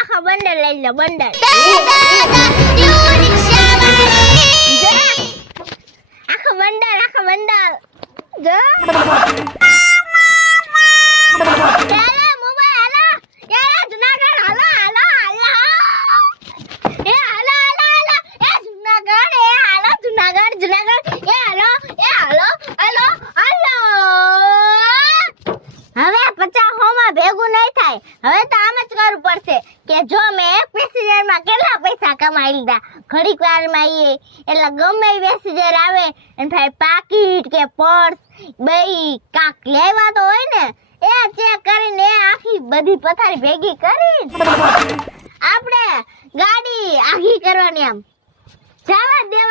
આખા બંડલ લઈ લો બંડલ આખા બંડલ જો ચાલે મોબાઈલ હાલો યાર જુનાગઢ હાલો એ હાલો એ જુનાગઢ એ હાલો જુનાગઢ એ હાલો હવે 50 માં ભેગું નહીં થાય હવે તો આમ જ કરવું પડશે કે જો મેં એક પેસેન્જર માં કેટલા પૈસા કમાઈ લીધા ઘડીક વાર માં એટલે ગમે એ પેસેન્જર આવે અને ભાઈ પાકીટ કે પર્સ બેઈ કાક લેવા તો હોય ને એ ચેક કરીને આખી બધી પથારી ભેગી કરી આપણે ગાડી આઘી કરવાની આમ જવા દેવાની